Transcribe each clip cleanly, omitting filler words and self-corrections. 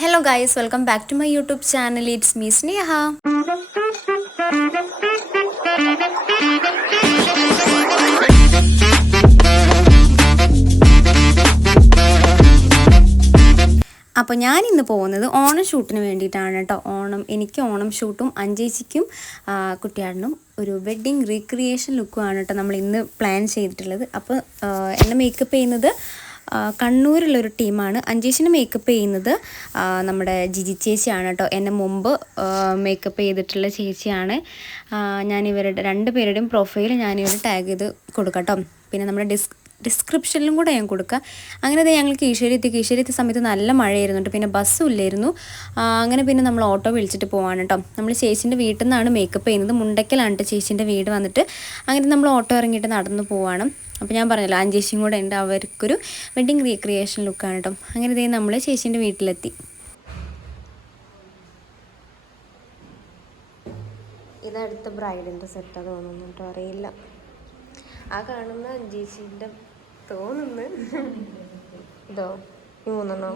Hello guys, welcome back to my YouTube channel. It's me Sneha. അപ്പോൾ ഞാൻ ഇന്ന് പോകുന്നത് ഓണം ഷൂട്ടിന് വേണ്ടിയിട്ടാണ് കേട്ടോ. എനിക്ക് ഓണം ഷൂട്ടും അഞ്ചേച്ചിക്കും കുട്ടിയാടിനും ഒരു വെഡ്ഡിങ് റീക്രിയേഷൻ ലുക്കുമാണ് കേട്ടോ നമ്മൾ ഇന്ന് പ്ലാൻ ചെയ്തിട്ടുള്ളത്. അപ്പോൾ എന്നെ മേക്കപ്പ് ചെയ്യുന്നത് കണ്ണൂരിലുള്ളൊരു ടീമാണ്. അഞ്ചേച്ചിനെ മേക്കപ്പ് ചെയ്യുന്നത് നമ്മുടെ ജിജി ചേച്ചിയാണ് കേട്ടോ. എന്നെ മുമ്പ് മേക്കപ്പ് ചെയ്തിട്ടുള്ള ചേച്ചിയാണ്. ഞാനിവരുടെ രണ്ടുപേരുടെയും പ്രൊഫൈൽ ഞാനിവിടെ ടാഗ് ചെയ്ത് കൊടുക്കാം കേട്ടോ. പിന്നെ നമ്മുടെ ഡിസ്ക്രിപ്ഷനിലും കൂടെ ഞാൻ കൊടുക്കുക. അങ്ങനെ ഞങ്ങൾ കീശ്ശേരി എത്തിയ സമയത്ത് നല്ല മഴയായിരുന്നു. പിന്നെ ബസ്സും ഇല്ലായിരുന്നു. അങ്ങനെ പിന്നെ നമ്മൾ ഓട്ടോ വിളിച്ചിട്ട് പോവാണ് കേട്ടോ. നമ്മൾ ചേച്ചീൻ്റെ വീട്ടിൽ നിന്നാണ് മേക്കപ്പ് ചെയ്യുന്നത്. മുണ്ടക്കലാണ് ചേച്ചീൻ്റെ വീട് വന്നിട്ട്. അങ്ങനെ നമ്മൾ ഓട്ടോ ഇറങ്ങിയിട്ട് നടന്നു പോവാണ്. അപ്പോൾ ഞാൻ പറഞ്ഞല്ലോ അഞ്ചേച്ചിയും കൂടെ ഉണ്ട്. അവർക്കൊരു വെഡ്ഡിങ് റീക്രിയേഷൻ ലുക്കാണ് കേട്ടോ. അങ്ങനെ നമ്മൾ ചേച്ചീൻ്റെ വീട്ടിലെത്തി. ഇതടുത്ത ബ്രൈഡിൻ്റെ സെറ്റാണ് തോന്നുന്നു കേട്ടോ, അറിയില്ല. ആ കാണുന്ന അഞ്ചേച്ചിൻ്റെ തോന്നുന്നു. ഇതോ ഈ മൂന്നെണ്ണോ?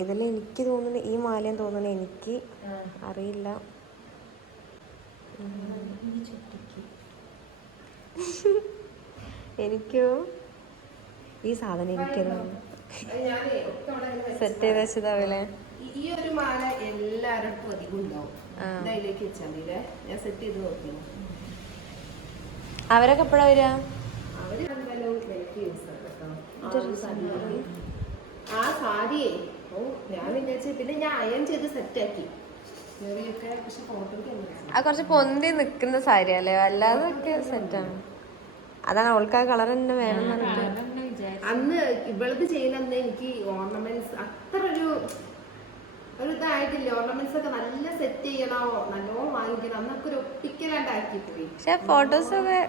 ഇതിൽ എനിക്ക് തോന്നുന്നു ഈ മാലയും തോന്നുന്നു. എനിക്ക് അറിയില്ല. എനിക്കോ ഈ സാധനം എനിക്ക് സെറ്റ് ചെയ്ത് വെച്ചതാവില്ലേ? ഈ ഒരു മാല എല്ലാവരും അധികം ഉണ്ടാവും. അതിലേക്ക് വെച്ചാൽ മതി. ഞാൻ സെറ്റ് ചെയ്ത് നോക്കി. അവരൊക്കെ എപ്പോഴാ വരിക? ആ സാരിയേ ഞാൻ വിചാരിച്ചു. പിന്നെ ഞാൻ അയൺ ചെയ്ത് സെറ്റാക്കി. ആ കുറച്ച് പൊന്തി നിൽക്കുന്ന സാരി അല്ലേ, അല്ലാതെ സെറ്റാണ്. അതാണ് അവൾക്ക് ആ കളർ തന്നെ വേണം. അന്ന് ഇവളത് ചെയ്യുന്ന എനിക്ക് ഓർണമെന്റ്സ് അത്ര ഒരു ഇതായിട്ടില്ല. ഓർണമെന്റ്സ് ഒക്കെ നല്ല സെറ്റ് ചെയ്യണോ, നല്ലോണം വാങ്ങിക്കണം. അന്നൊക്കെ ഒരു ഒപ്പിക്കലാണ്ടാക്കി പോയി. പക്ഷെ ഫോട്ടോസ് ഒക്കെ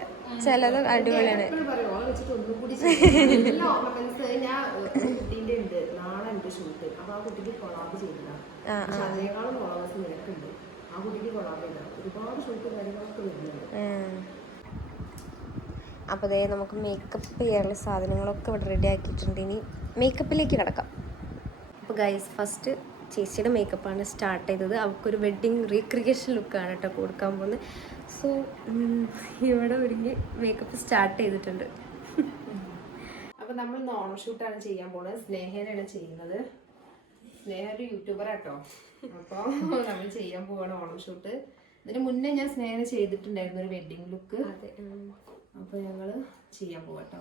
ചിലത് അടിപൊളിയാണ്. പറയും ഓളെ വെച്ചിട്ട് ഒന്നും കൂടി നല്ല ഓർണമെന്റ്സ്. ഞാൻ കുട്ടീന്റെ ഉണ്ട്, നാളെ ഉണ്ട് ഷൂട്ട്. അപ്പൊ ആ കുട്ടിക്ക് കൊളാബ് ചെയ്തതാണ്. പക്ഷെ അതിനേക്കാളും ഫോളോവേഴ്സ് നിനക്കുണ്ട്. ആ കുട്ടിക്ക് കൊളാബ് ചെയ്തതാണ്. ഒരുപാട് ഷൂട്ടും കാര്യങ്ങളൊക്കെ വരുന്നുണ്ട്. അപ്പോൾ നമുക്ക് മേക്കപ്പ് ചെയ്യാനുള്ള സാധനങ്ങളൊക്കെ ഇവിടെ റെഡി ആക്കിയിട്ടുണ്ട്. ഇനി മേക്കപ്പിലേക്ക് കിടക്കാം. അപ്പോൾ ഗൈസ്, ഫസ്റ്റ് ചേച്ചിയുടെ മേക്കപ്പാണ് സ്റ്റാർട്ട് ചെയ്തത്. അവൾക്കൊരു വെഡ്ഡിങ് റീക്രിയേഷൻ ലുക്കാണ് കേട്ടോ കൊടുക്കാൻ പോകുന്നത്. സോ ഇവിടെ ഒരുങ്ങി മേക്കപ്പ് സ്റ്റാർട്ട് ചെയ്തിട്ടുണ്ട്. അപ്പോൾ നമ്മൾ ഓണം ഷൂട്ടാണ് ചെയ്യാൻ പോകുന്നത്. സ്നേഹയാണ് ചെയ്യുന്നത്. സ്നേഹ ഒരു യൂട്യൂബർ ആട്ടോ. അപ്പോൾ നമ്മൾ ചെയ്യാൻ പോവാണ് ഓണം ഷൂട്ട്. ഇതിന് മുന്നേ ഞാൻ സ്നേഹ ചെയ്തിട്ടുണ്ടായിരുന്നു ഒരു വെഡ്ഡിങ് ലുക്ക്. അതെ. അപ്പോൾ ഞങ്ങൾ ചെയ്യാൻ പോവാട്ടോ.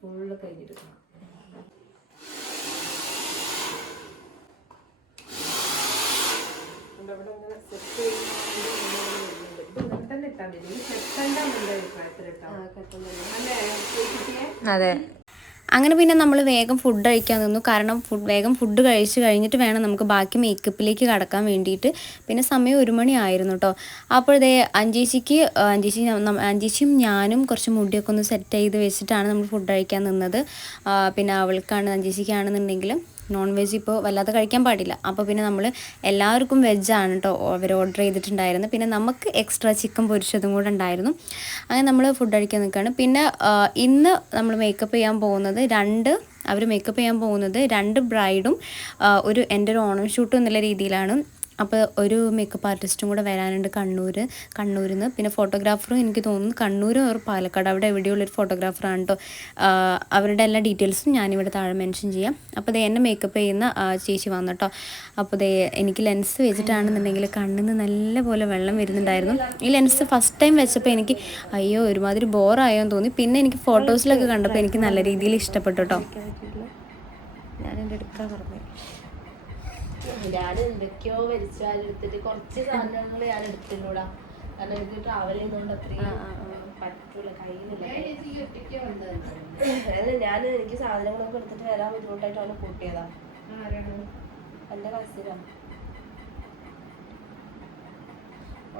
ഫുള്ള് കഴിഞ്ഞിരിക്കണം. ഇവിടെ ഇങ്ങനെ സെറ്റ് തന്നെ ഇട്ടാൽ മതി. സെറ്റൻ്റെ അഭിപ്രായത്തിലിട്ടോ. അതെ. അങ്ങനെ പിന്നെ നമ്മൾ വേഗം ഫുഡ് കഴിക്കാൻ നിന്നു. കാരണം വേഗം ഫുഡ് കഴിച്ച് കഴിഞ്ഞിട്ട് വേണം നമുക്ക് ബാക്കി മേക്കപ്പിലേക്ക് കടക്കാൻ വേണ്ടിയിട്ട്. പിന്നെ സമയം 1 മണി ആയിരുന്നു കേട്ടോ. അപ്പോഴേ അഞ്ചേച്ചിയും ഞാനും കുറച്ച് മുടിയൊക്കെ ഒന്ന് സെറ്റ് ചെയ്ത് വെച്ചിട്ടാണ് നമ്മൾ ഫുഡ് കഴിക്കാൻ നിന്നത്. പിന്നെ അഞ്ചേച്ചിക്കാണെന്നുണ്ടെങ്കിലും നോൺ വെജ് ഇപ്പോൾ വല്ലാതെ കഴിക്കാൻ പാടില്ല. അപ്പോൾ പിന്നെ നമ്മൾ എല്ലാവർക്കും വെജാണ് കേട്ടോ അവർ ഓർഡർ ചെയ്തിട്ടുണ്ടായിരുന്നു. പിന്നെ നമുക്ക് എക്സ്ട്രാ ചിക്കൻ പൊരിച്ചതും കൂടെ ഉണ്ടായിരുന്നു. അങ്ങനെ നമ്മൾ ഫുഡ് കഴിക്കാൻ നിൽക്കുകയാണ്. പിന്നെ ഇന്ന് നമ്മൾ മേക്കപ്പ് ചെയ്യാൻ പോകുന്നത് അവർ മേക്കപ്പ് ചെയ്യാൻ പോകുന്നത് 2 ബ്രൈഡും എൻ്റെ ഒരു ഓണം ഷൂട്ടും എന്നുള്ള രീതിയിലാണ്. അപ്പോൾ ഒരു മേക്കപ്പ് ആർട്ടിസ്റ്റും കൂടെ വരാനുണ്ട് കണ്ണൂരിൽ നിന്ന്. പിന്നെ ഫോട്ടോഗ്രാഫറും എനിക്ക് തോന്നുന്നു കണ്ണൂർ ഓർ പാലക്കാട് അവിടെ എവിടെയുള്ളൊരു ഫോട്ടോഗ്രാഫറാണ് കേട്ടോ. അവരുടെ എല്ലാ ഡീറ്റെയിൽസും ഞാനിവിടെ താഴെ മെൻഷൻ ചെയ്യാം. അപ്പോൾ എന്നെ മേക്കപ്പ് ചെയ്യുന്ന ചേച്ചി വന്നു കേട്ടോ. അപ്പോൾ എനിക്ക് ലെൻസ് വെച്ചിട്ടാണെന്നുണ്ടെങ്കിൽ കണ്ണിൽ നിന്ന് നല്ലപോലെ വെള്ളം വരുന്നുണ്ടായിരുന്നു. ഈ ലെൻസ് ഫസ്റ്റ് ടൈം വെച്ചപ്പോൾ എനിക്ക് അയ്യോ ഒരുമാതിരി ബോറായോന്ന് തോന്നി. പിന്നെ എനിക്ക് ഫോട്ടോസിലൊക്കെ കണ്ടപ്പോൾ എനിക്ക് നല്ല രീതിയിൽ ഇഷ്ടപ്പെട്ടു കേട്ടോ. ഞാനെൻ്റെ എടുക്കാൻ പറഞ്ഞു. ഞാൻ എന്തൊക്കെയോ വലിച്ചെടുത്തിട്ട് കുറച്ച് സാധനങ്ങൾ ഞാൻ എടുത്തില്ലൂടാ. കാരണം എനിക്ക് ട്രാവൽ ചെയ്യുന്നതുകൊണ്ട് അത്രയും പറ്റൂല, കയ്യിലില്ല. എനിക്ക് സാധനങ്ങളൊക്കെ എടുത്തിട്ട് വരാൻ ബുദ്ധിമുട്ടായിട്ട് അവനെ കൂട്ടിയതാ. എന്റെ കസിനാ.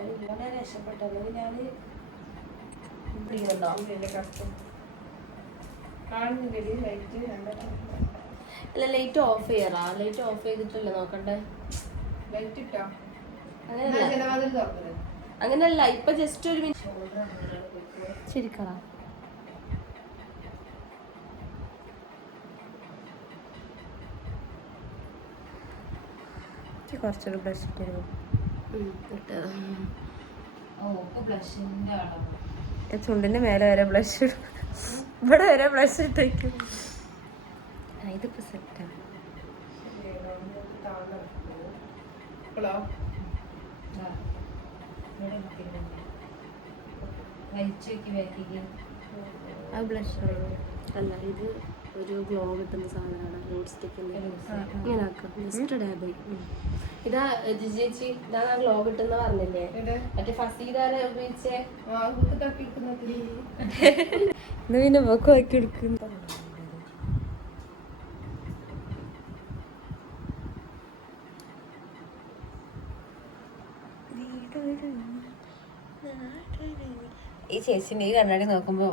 ഇങ്ങനെ രക്ഷപ്പെട്ടത് ഞാൻ അല്ല ലൈറ്റ് ഓഫ് ചെയ്യാറാ. ലൈറ്റ് ഓഫ് ചെയ്തിട്ടല്ലേ നോക്കണ്ടേ? അങ്ങനെയല്ല, ഇപ്പൊ ജസ്റ്റ് ഒരു മിനിറ്റ് ശരിക്കാ. കുറച്ചൊരു ബ്ലഷ് ഇട്ടിരുന്നു. ചുണ്ടിന്റെ മേലെ വരെ ബ്ലഷ് ഇടും, ഇവിടെ വരെ ബ്ലഷ് ഇട്ടേക്കും. ഇതിപ്പോ സെറ്റാണ്. അല്ല, ഇത് ഒരു ഗ്ലോ കിട്ടുന്ന സാധനമാണ്. നോട്ട് സ്റ്റിക്കിന്റെ ഇങ്ങനെ ആക്കാം. Just dab. ഇതാ ചേച്ചി, ഇതാ ഗ്ലോ കിട്ടുന്ന പറഞ്ഞില്ലേ, മറ്റേ ഫസീദാരെ ഉപയോഗിച്ചേ. പിന്നെ ബൊക്കെ ആക്കി എടുക്കുന്നു. ഈ ചേച്ചിന്റെ ഈ കണ്ണാടി നോക്കുമ്പോ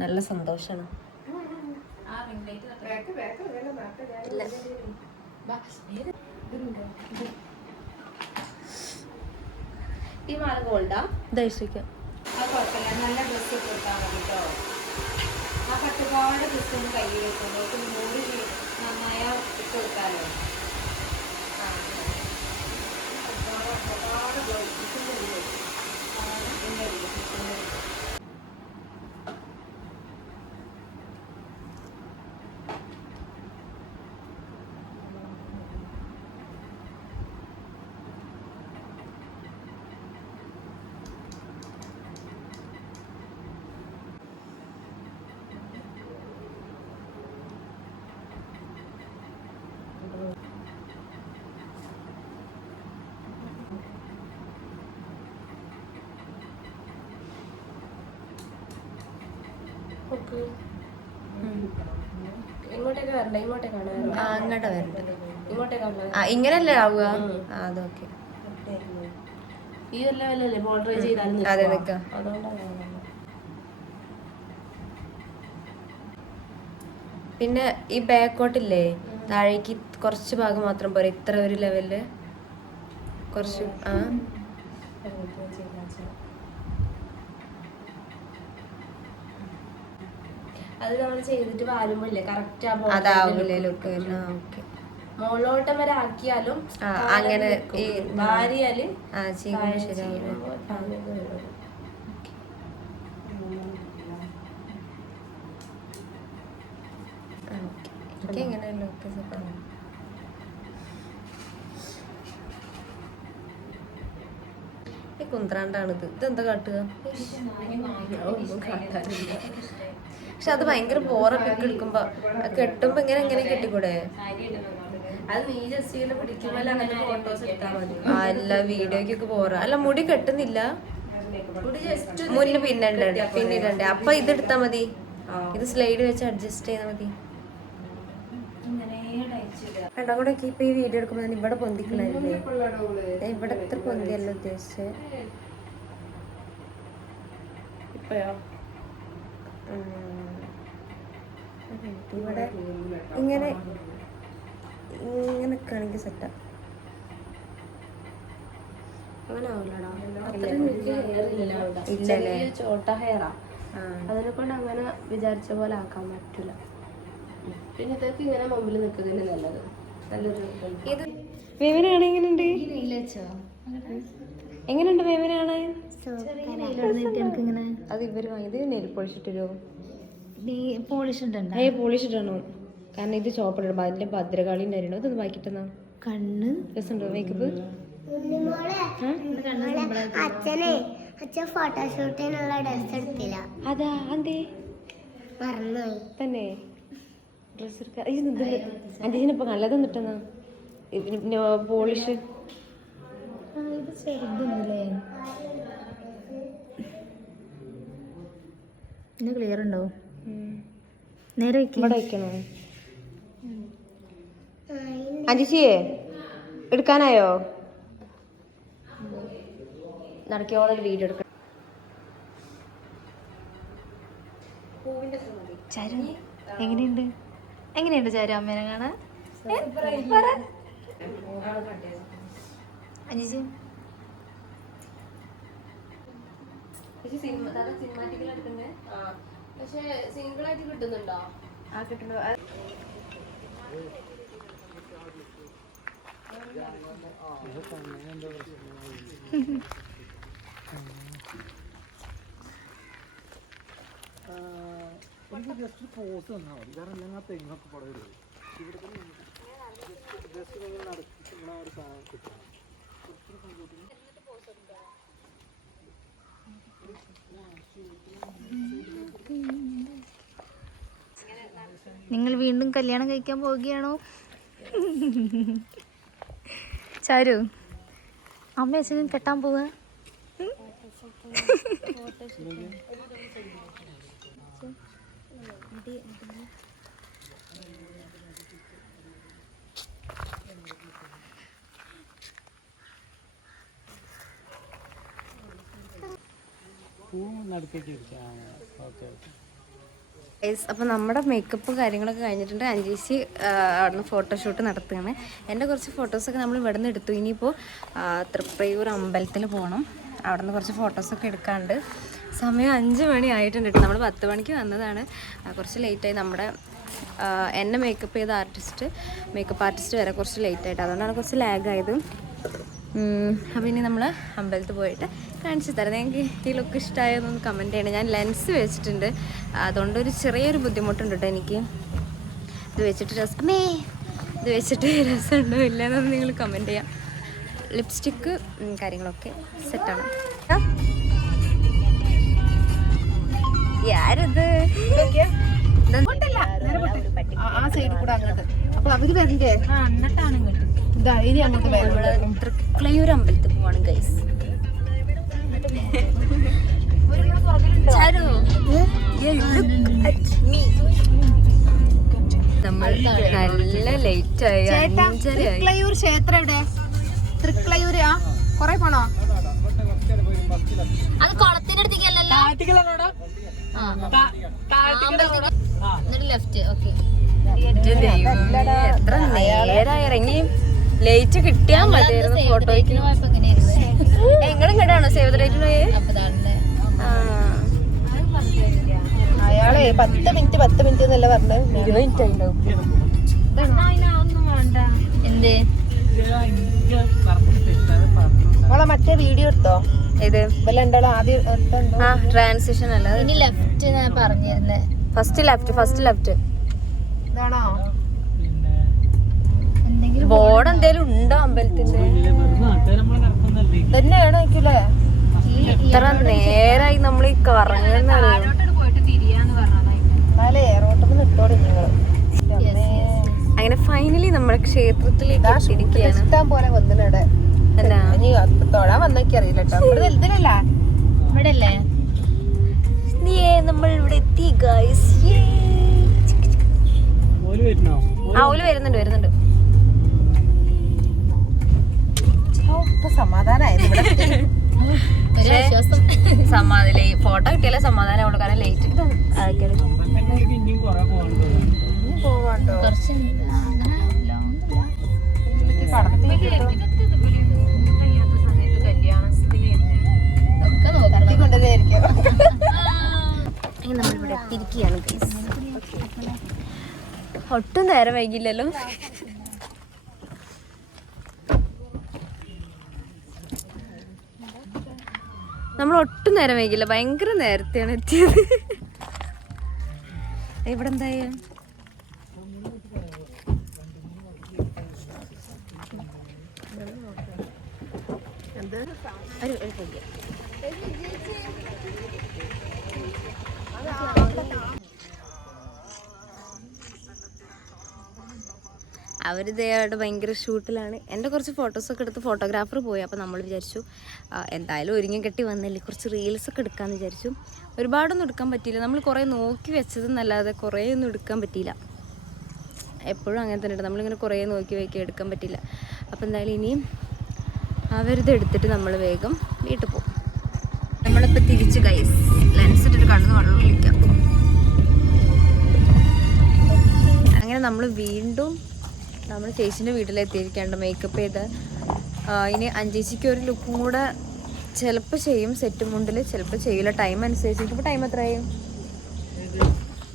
നല്ല സന്തോഷാണ്. ഈ മാല ഗോൾഡാ ദൈശിക്കാം. നല്ല ഡ്രസ്സ് കൊടുത്താൽ മതി കേട്ടോ. ആ പട്ടുപാവാടെ ഡ്രസ്സ് ഒന്ന് കയ്യിൽ വെക്കുമ്പോൾ നൂറ് നന്നായ ഇട്ട് കൊടുക്കാമല്ലോ. ഇങ്ങോട്ടേക്ക് വരണ്ട, ഇങ്ങോട്ടേക്കാണ് അങ്ങോട്ട് വരണ്ട, ഇങ്ങോട്ടേക്കാണ്. ഇങ്ങനല്ലേ ആവുക? അതൊക്കെ ഈ ഒരു ലെവലല്ലേ ബോർഡർ ചെയ്താലും അതെ നിക്കാം. അതുകൊണ്ടാണ്. പിന്നെ ഈ ബാക്കോട്ടില്ലേ, താഴേക്ക് കുറച്ച് ഭാഗം മാത്രം പോരെ, ഇത്ര ഒരു ലെവലില് കുറച്ച്. അത് നമ്മൾ ചെയ്തിട്ട് വാരുമ്പോല്ലേ കറക്റ്റ് അതാവൂലേ ലുക്ക്. ഓക്കെ, മുകളിലോട്ടം വരെ ആക്കിയാലും അങ്ങനെ ഈ വാരിയാല് ശരിയാവില്ല. എനിക്ക് എങ്ങനെ ലുക്ക് സെറ്റാണ്. ഈ കുന്ത്രാണ്ടാണിത്. ഇതെന്താ കാട്ടുക? പക്ഷെ അത് ഭയങ്കര ബോറൊക്കെ എടുക്കുമ്പോ കെട്ടുമ്പോ ഇങ്ങനെ എങ്ങനെ കെട്ടിക്കൂടെ? അത് നീ ജസ്റ്റ് പിടിക്കുമ്പോൾ അങ്ങനെ ഫോട്ടോസ് എടുത്താൽ മതി. അല്ല, വീഡിയോക്കൊക്കെ ബോറാ. അല്ല, മുടി കെട്ടുന്നില്ല, മുടി ജസ്റ്റ് മുന്നിൽ പിന്നിടണ്ടേ. അപ്പൊ ഇതെടുത്താ മതി, ഇത് സ്ലൈഡ് വെച്ച് അഡ്ജസ്റ്റ് ചെയ്താൽ മതി. രണ്ടാം കൂടെ ഇപ്പൊ ഈ വീഡിയോ എടുക്കുമ്പോ ഞാൻ ഇവിടെ പൊന്തിക്കണല്ലേ, ഇവിടെ എത്ര പൊന്തിയല്ല ഉദ്ദേശിച്ചത്. ഇപ്പഴോ ഇവിടെ ഇങ്ങനെ ഇങ്ങനെ ആണെങ്കിൽ സെറ്റാ. അങ്ങനെ ആവില്ലടാ, അത്ര ഹെയർ ഇല്ലല്ലേ, ചോട്ട ഹെയറാ. അതിനെ കൊണ്ട് അങ്ങനെ വിചാരിച്ച പോലെ ആക്കാൻ പറ്റില്ല. പിന്നെ ഇതൊക്കെ ഇങ്ങനെ മുമ്പിൽ നിൽക്കുന്നതിന് നല്ലത്. നല്ലൊരു ഇത് വേവനാണ്. എങ്ങനെയുണ്ട് വേവനാണ്? അത് ഇവര് വാങ്ങിയത് നെയിൽ പോളിഷ് ഇട്ടോ? പോളിഷ് ഇടണോ? കാരണം ഇത് ചോപ്പിടുമ്പോ അതിന്റെ ഭദ്രകാളി ഉണ്ടായിരുന്നു. ഇതൊന്ന് ബാക്കിട്ടെന്നാ കണ്ണ് രസമുണ്ടോ മേക്കപ്പ്? അച്ഛൻ ഫോട്ടോഷൂട്ടിനുള്ള ഡ്രസ് എടുത്തില്ല. അതാ എന്തേ മറന്നു തന്നെ ഡ്രസ് എടുക്കാൻ? അഞ്ചിനിപ്പോ നല്ലതൊന്നും ഇട്ടെന്നാ പോളിഷ്. ഇത് ചെറുതൊന്നുമില്ലേ? ഇന്ന് ക്ലിയർ ഉണ്ടോ? നേരെ ഇവിടെ വെക്കണോ? അഞ്ചിച്ചിയെ എടുക്കാനായോ? നടക്കിയോളം വീഡിയോ എടുക്കണം. ചരു എങ്ങനെയുണ്ട് ചരു അമ്മേനെ കാണാൻ? അഞ്ചി പക്ഷെ സിംഗിൾ ആയിട്ട് കിട്ടുന്നുണ്ടോ? കിട്ടുന്നുണ്ടോ? ജസ്റ്റ് പോസ് തന്നാൽ മതി, കാരണം ഞങ്ങൾ തെങ്ങൊക്കെ പുറകെ വരും. ഇവിടെ തന്നെ ജസ്റ്റ് നിങ്ങൾ നടത്തി ഇവിടെ ഒരു സാധനം കിട്ടണം. നിങ്ങൾ വീണ്ടും കല്യാണം കഴിക്കാൻ പോവുകയാണോ? ചാരു, അമ്മ അച്ഛനും കെട്ടാൻ പോവുക? അപ്പോൾ നമ്മുടെ മേക്കപ്പ് കാര്യങ്ങളൊക്കെ കഴിഞ്ഞിട്ടുണ്ട്. അഞ്ജേച്ചി അവിടുന്ന് ഫോട്ടോഷൂട്ട് നടത്തുകയാണ്. എൻ്റെ കുറച്ച് ഫോട്ടോസൊക്കെ നമ്മൾ ഇവിടെ നിന്ന് എടുത്തു. ഇനിയിപ്പോൾ തൃപ്രയൂർ അമ്പലത്തിൽ പോകണം. അവിടെ നിന്ന് കുറച്ച് ഫോട്ടോസൊക്കെ എടുക്കാണ്ട്. സമയം 5 മണി ആയിട്ടുണ്ട് കേട്ടോ. നമ്മൾ 10 മണിക്ക് വന്നതാണ്. കുറച്ച് ലേറ്റായി. നമ്മുടെ എന്നെ മേക്കപ്പ് ചെയ്ത മേക്കപ്പ് ആർട്ടിസ്റ്റ് വരെ കുറച്ച് ലേറ്റായിട്ട്, അതുകൊണ്ടാണ് കുറച്ച് ലാഗായത്. അപ്പോൾ ഇനി നമ്മൾ അമ്പലത്തിൽ പോയിട്ട് കാണിച്ചു തരാം. നിങ്ങൾക്ക് ഈ ലുക്ക് ഇഷ്ടമായതെന്ന് കമൻറ്റ് ചെയ്യണം. ഞാൻ ലെൻസ് വെച്ചിട്ടുണ്ട്, അതുകൊണ്ട് ഒരു ചെറിയൊരു ബുദ്ധിമുട്ടുണ്ട് കേട്ടോ എനിക്ക്. ഇത് വെച്ചിട്ട് രസമുണ്ടോ ഇല്ലയെന്നൊന്ന് നിങ്ങൾ കമൻറ്റ് ചെയ്യാം. ലിപ്സ്റ്റിക്ക് കാര്യങ്ങളൊക്കെ സെറ്റാണ്. യാരിത് ആ സൈഡിൽ കൂടെ അങ്ങോട്ട്. അപ്പൊ അവര് വരണ്ടേ? എന്നിട്ടാണ് ഇങ്ങോട്ട് ഇനി അങ്ങോട്ട് വരണം. തൃക്കളയൂർ അമ്പലത്തിൽ പോവാണ് ഗൈസ്. നമ്മൾ നല്ല ലേറ്റ് ആയി. 5:30 ആയി. തൃക്കളയൂർ ക്ഷേത്രം എവിടെ? തൃക്കളയൂര് കൊറേ പോണോ? അത് കുളത്തിന്റെ അടുത്തേക്കല്ലോ. ലെഫ്റ്റ്. ഓക്കെ, എത്ര നേരായി ഇറങ്ങി. ലേറ്റ് കിട്ടിയാ മതിയായിരുന്നു ഫോട്ടോയ്ക്ക്. എങ്ങനെ ഇങ്ങോട്ടാണോ സേവ് ദ ഡേറ്റ് പോയേ? അയാളെ 10 മിനിറ്റ് എന്നല്ല പറഞ്ഞത്. 20 മിനിറ്റ് ആയിണ്ടാവും. എന്ത് നമ്മളെ മറ്റേ വീഡിയോ എടുത്തോ? ഇത് രണ്ടാളും ആദ്യം ട്രാൻസിഷൻ അല്ല, ഇനി ലെഫ്റ്റ് ഞാൻ പറഞ്ഞിരുന്നേ. First left. ഇതാണോ? എന്തെങ്കിലും ബോർഡ് എന്തേലും ഉണ്ടോ അമ്പലത്തിന്റെ? തന്നെയാണോ നോക്കൂലേ? ഇത്ര നേരായി നമ്മൾ ഈ കറങ്ങുന്ന. റോട്ടൊന്ന് ഇട്ടോടെ നിങ്ങള്. അങ്ങനെ ഫൈനലി നമ്മുടെ ക്ഷേത്രത്തിലേക്ക് എത്തിയിരിക്കുകയാണ്. ഇഷ്ടം പോലെ വന്നിവിടെ. എന്നാ ഇനി തൊഴാൻ വന്നേക്ക് അറിയില്ല കേട്ടോ. ഇവിടെ ഇതിലല്ല, ഇവിടെ അല്ലേ? നമ്മൾ ഇവിടെ എത്തി ഗൈസ്. ഓല് വരുന്നുണ്ട്. ഇപ്പൊ സമാധാനായിരുന്നു ഇവിടെ. ഒരു ആശ്വാസം. സമാധാനം. ഫോട്ടോ കിട്ടിയാലേ സമാധാനമുള്ളൂ, കാരണം ലേറ്റ് പോവാണ്ടോ? കുറച്ച് കൊണ്ടുവരായിരിക്കും. നമ്മളിവിടെ എത്തിയിരിക്കുകയാണ് ഗൈസ്. ഒട്ടും നേരം വൈകില്ലല്ലോ. നമ്മൾ ഒട്ടും നേരം വൈകില്ല, ഭയങ്കര നേരത്തെയാണ് എത്തിയത്. ഇവിടെ എന്തായ അവരിതേടെ ഭയങ്കര ഷൂട്ടിലാണ്. എൻ്റെ കുറച്ച് ഫോട്ടോസൊക്കെ എടുത്ത് ഫോട്ടോഗ്രാഫർ പോയി. അപ്പോൾ നമ്മൾ വിചാരിച്ചു എന്തായാലും ഒരുങ്ങി കെട്ടി വന്നില്ലേ, കുറച്ച് റീൽസൊക്കെ എടുക്കാമെന്ന് വിചാരിച്ചു. ഒരുപാടൊന്നും എടുക്കാൻ പറ്റിയില്ല. നമ്മൾ കുറേ നോക്കി വെച്ചതെന്നല്ലാതെ കുറേ ഒന്നും എടുക്കാൻ പറ്റിയില്ല. എപ്പോഴും അങ്ങനെ തന്നെ ഉണ്ട്, നമ്മളിങ്ങനെ കുറേ നോക്കി എടുക്കാൻ പറ്റില്ല. അപ്പോൾ എന്തായാലും ഇനിയും അവരിത് എടുത്തിട്ട് നമ്മൾ വേഗം വീട്ടിൽ പോകും. നമ്മളിപ്പോൾ തിരിച്ച് ഗൈസ് ലെൻസ് ഇട്ടിട്ട് കണ്ണ് വെള്ളം വിളിക്കാം. അങ്ങനെ നമ്മൾ വീണ്ടും നമ്മൾ ചേച്ചീൻ്റെ വീട്ടിലെത്തിയിരിക്കാണ്ട് മേക്കപ്പ് ചെയ്ത്. ഇനി അഞ്ചേച്ചിക്ക് ഒരു ലുക്കും കൂടെ ചിലപ്പോൾ ചെയ്യും സെറ്റ് മുണ്ടിൽ, ചിലപ്പോൾ ചെയ്യില്ല. ടൈം അനുസരിച്ച്. ഇപ്പോൾ ടൈം എത്രയായും?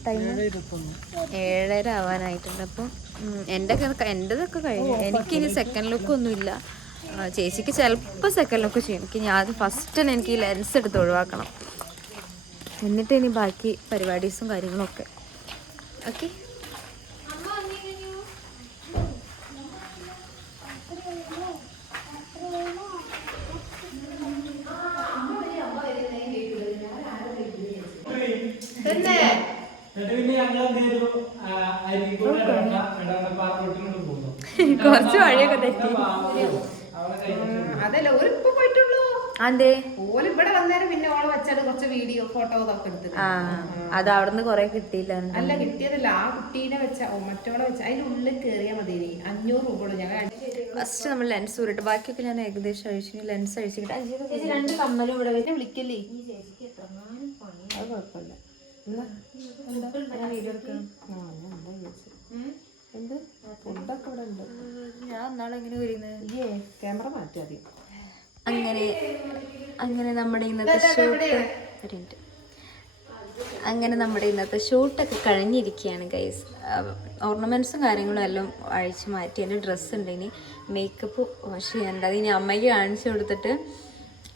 ടൈം 7:30 ആവാനായിട്ടുണ്ട്. അപ്പോൾ എൻ്റെതൊക്കെ കഴിഞ്ഞു. എനിക്കിനി സെക്കൻഡ് ലുക്ക് ഒന്നുമില്ല. ചേച്ചിക്ക് ചിലപ്പോൾ സെക്കൻഡ് ലുക്ക് ചെയ്യും. ഞാൻ ഫസ്റ്റ് തന്നെ എനിക്ക് ഈ ലെൻസ് എടുത്ത് ഒഴിവാക്കണം. എന്നിട്ട് ഇനി ബാക്കി പരിപാടീസും കാര്യങ്ങളൊക്കെ. ഓക്കെ. കുറച്ച് വഴിയൊക്കെ തെറ്റി. അതല്ല ഓരിപ്പോ പോയിട്ടുള്ളൂ. അതെ, ഓല് ഇവിടെ വന്നേരം പിന്നെ ഓളെ വെച്ചാല് കുറച്ച് വീഡിയോ ഫോട്ടോ ഒക്കെ എടുത്തത്. അത് അവിടുന്ന് കൊറേ കിട്ടിയില്ല. അല്ല കിട്ടിയതല്ല, ആ കുട്ടീനെ വെച്ച മറ്റോളെ വെച്ച അതിനുള്ളിൽ കേറിയാ മതി. 500 രൂപ ഞങ്ങൾ ഫസ്റ്റ് നമ്മൾ ലെൻസ് ഊരിട്ട് ബാക്കിയൊക്കെ ഞാൻ ഏകദേശം അഴിച്ചു. ലെൻസ് അഴിച്ചിട്ട് 2 കമ്മലും ഇവിടെ വെച്ച് വിളിക്കല്ലേ. അത് കുഴപ്പമില്ല. വീഡിയോ എടുക്കണം. എന്ത് ഫുഡൊക്കെ ഇവിടെ ഉണ്ട്. ഞാൻ നാളെ എങ്ങനെ വരുന്നത്? ക്യാമറ മാറ്റാ മതി. അങ്ങനെ നമ്മുടെ ഇന്നത്തെ ഷൂട്ട് അങ്ങനെ നമ്മുടെ ഇന്നത്തെ ഷൂട്ടൊക്കെ കഴിഞ്ഞിരിക്കുകയാണ് ഗൈസ്. ഓർണമെൻറ്റ്സും കാര്യങ്ങളും എല്ലാം അഴിച്ചു മാറ്റി. എൻ്റെ ഡ്രസ്സ് ഉണ്ട്, ഇനി മേക്കപ്പ് വാഷ് ചെയ്യാനുണ്ട്. അത് ഇനി അമ്മയ്ക്ക് കാണിച്ചു കൊടുത്തിട്ട്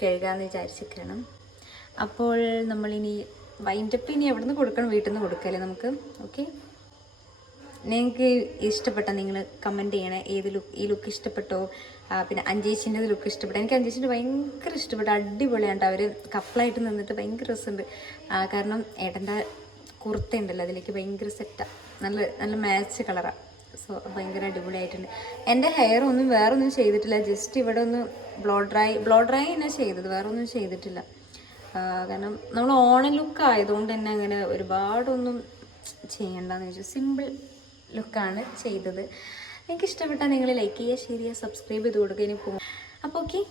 കഴുകാമെന്ന് വിചാരിച്ചിരിക്കണം. അപ്പോൾ നമ്മളിനി വൈൻഡപ്പ് ഇനി എവിടെ നിന്ന് കൊടുക്കണം? വീട്ടിൽ നിന്ന് കൊടുക്കല്ലേ നമുക്ക്. ഓക്കെ, നിങ്ങൾക്ക് ഇഷ്ടപ്പെട്ട നിങ്ങൾ കമൻറ്റ് ചെയ്യണേ. ഈ ലുക്ക് ഇഷ്ടപ്പെട്ടോ? പിന്നെ അഞ്ജേച്ചിൻ്റെ ലുക്ക് ഇഷ്ടപ്പെട്ടു. എനിക്ക് അഞ്ജേച്ചിൻ്റെ ഭയങ്കര ഇഷ്ടപ്പെട്ടു. അടിപൊളിയാണ്. അവർ കപ്പിളായിട്ട് നിന്നിട്ട് ഭയങ്കര രസമുണ്ട്. കാരണം ഏട്ടൻ്റെ കുർത്ത ഉണ്ടല്ലോ, അതിലേക്ക് ഭയങ്കര സെറ്റാണ്. നല്ല മാച്ച് കളറാണ്. സോ ഭയങ്കര അടിപൊളിയായിട്ടുണ്ട്. എൻ്റെ ഹെയർ ഒന്നും വേറൊന്നും ചെയ്തിട്ടില്ല. ജസ്റ്റ് ഇവിടെ ഒന്ന് ബ്ലോ ഡ്രൈ തന്നെ ചെയ്തത്, വേറെ ഒന്നും ചെയ്തിട്ടില്ല. കാരണം നമ്മൾ ഓണം ലുക്ക് ആയതുകൊണ്ട് തന്നെ അങ്ങനെ ഒരുപാടൊന്നും ചെയ്യണ്ടെന്ന് വെച്ചു. സിമ്പിൾ ലുക്കാണ് ചെയ്തത്. എനിക്ക് ഇഷ്ടപ്പെട്ടാൽ നിങ്ങൾ ലൈക്ക് ചെയ്യുക, ഷെയർ ചെയ്യുക, സബ്സ്ക്രൈബ് ചെയ്ത് കൊടുക്കുക. ഇനി പോകും. അപ്പോൾ ഓക്കെ.